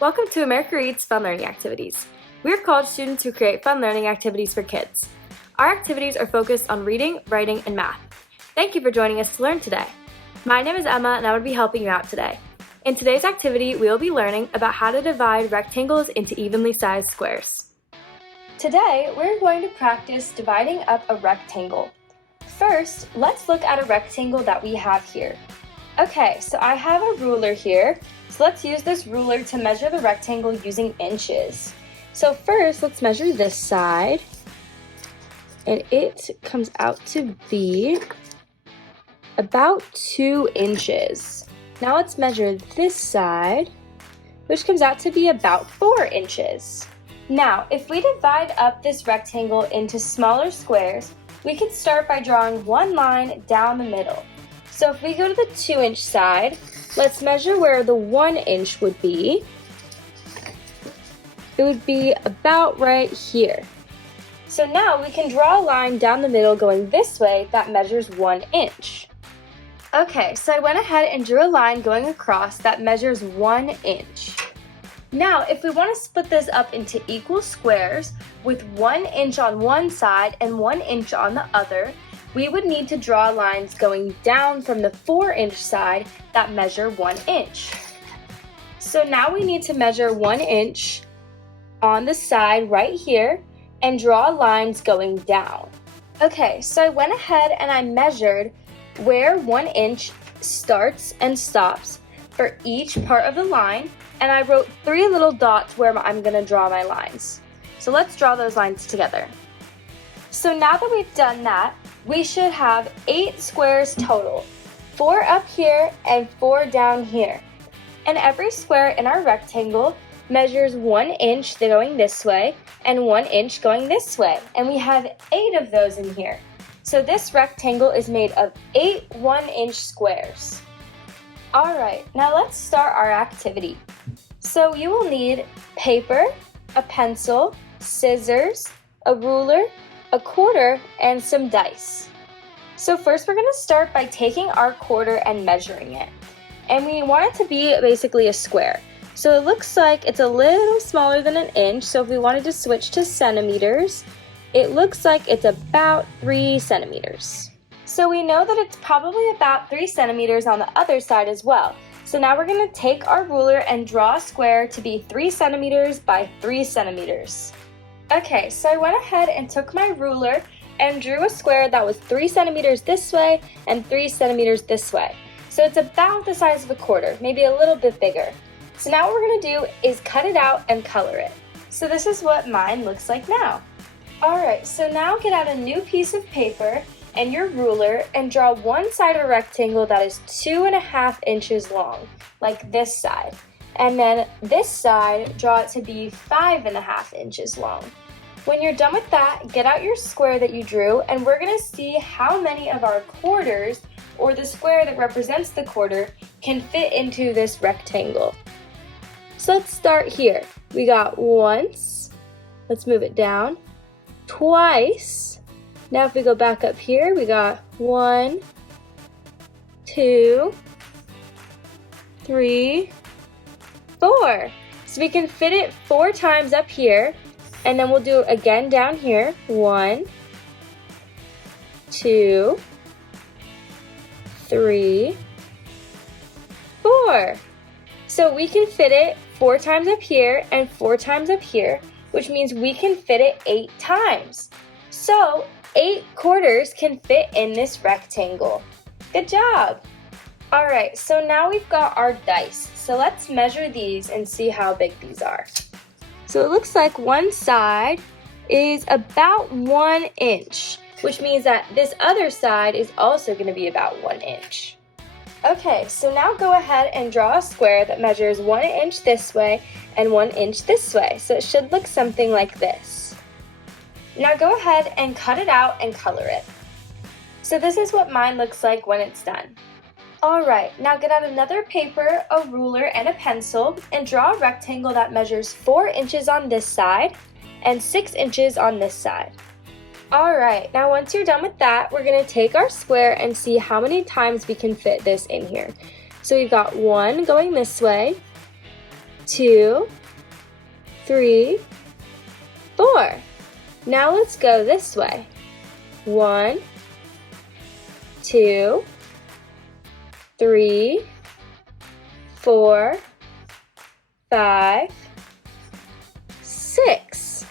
Welcome to America Reads Fun Learning Activities. We are college students who create fun learning activities for kids. Our activities are focused on reading, writing, and math. Thank you for joining us to learn today. My name is Emma and I will be helping you out today. In today's activity, we will be learning about how to divide rectangles into evenly sized squares. Today, we're going to practice dividing up a rectangle. First, let's look at a rectangle that we have here. Okay, so I have a ruler here. So let's use this ruler to measure the rectangle using inches. So first, let's measure this side. And it comes out to be about 2 inches. Now let's measure this side, which comes out to be about 4 inches. Now, if we divide up this rectangle into smaller squares, we can start by drawing one line down the middle. So if we go to the 2-inch side, let's measure where the 1 inch would be. It would be about right here. So now we can draw a line down the middle going this way that measures 1 inch. Okay, so I went ahead and drew a line going across that measures 1 inch. Now, if we want to split this up into equal squares with 1 inch on one side and 1 inch on the other, we would need to draw lines going down from the 4-inch side that measure 1 inch. So now we need to measure 1 inch on the side right here and draw lines going down. Okay, so I went ahead and I measured where 1 inch starts and stops for each part of the line, and I wrote 3 little dots where I'm going to draw my lines. So let's draw those lines together. So now that we've done that, we should have 8 squares total, 4 up here and 4 down here. And every square in our rectangle measures 1 inch going this way and 1 inch going this way. And we have 8 of those in here. So this rectangle is made of 8 1-inch squares. Alright, now let's start our activity. So you will need paper, a pencil, scissors, a ruler, a quarter, and some dice. So first we're going to start by taking our quarter and measuring it. And we want it to be basically a square. So it looks like it's a little smaller than an inch, so if we wanted to switch to centimeters, it looks like it's about 3 centimeters. So we know that it's probably about 3 centimeters on the other side as well. So now we're going to take our ruler and draw a square to be 3 centimeters by 3 centimeters. Okay, so I went ahead and took my ruler and drew a square that was 3 centimeters this way and 3 centimeters this way. So it's about the size of a quarter, maybe a little bit bigger. So now what we're going to do is cut it out and color it. So this is what mine looks like now. Alright, so now get out a new piece of paper and your ruler and draw one side of a rectangle that is 2.5 inches long, like this side. And then this side, draw it to be 5.5 inches long. When you're done with that, get out your square that you drew, and we're going to see how many of our quarters, or the square that represents the quarter, can fit into this rectangle. So let's start here. We got once, let's move it down, twice. Now if we go back up here, we got 1, 2, 3, 4. So we can fit it 4 times up here, and then we'll do it again down here. 1, 2, 3, 4. So we can fit it 4 times up here and 4 times up here, which means we can fit it 8 times. So 8 quarters can fit in this rectangle. Good job! Alright, so now we've got our dice. So let's measure these and see how big these are. So it looks like one side is about 1 inch, which means that this other side is also going to be about 1 inch. Okay, so now go ahead and draw a square that measures 1 inch this way and 1 inch this way. So it should look something like this. Now go ahead and cut it out and color it. So this is what mine looks like when it's done. Alright, now get out another paper, a ruler, and a pencil and draw a rectangle that measures 4 inches on this side and 6 inches on this side. Alright, now once you're done with that, we're going to take our square and see how many times we can fit this in here. So we've got 1 going this way, 2, 3, 4. Now let's go this way. 1, 2, 3, 4, 5, 6.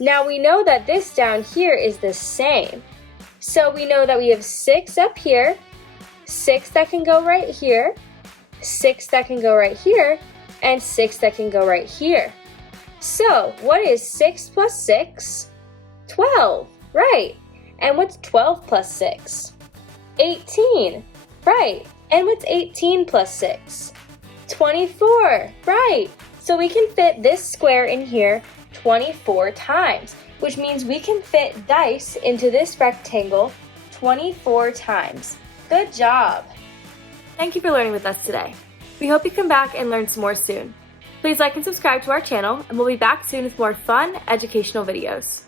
Now we know that this down here is the same. So we know that we have 6 up here, 6 that can go right here, 6 that can go right here, and 6 that can go right here. So what is 6 plus 6? 12, right. And what's 12 plus 6? 18, right. And what's 18 plus 6? 24, right. So we can fit this square in here 24 times, which means we can fit dice into this rectangle 24 times. Good job! Thank you for learning with us today. We hope you come back and learn some more soon. Please like and subscribe to our channel, and we'll be back soon with more fun, educational videos.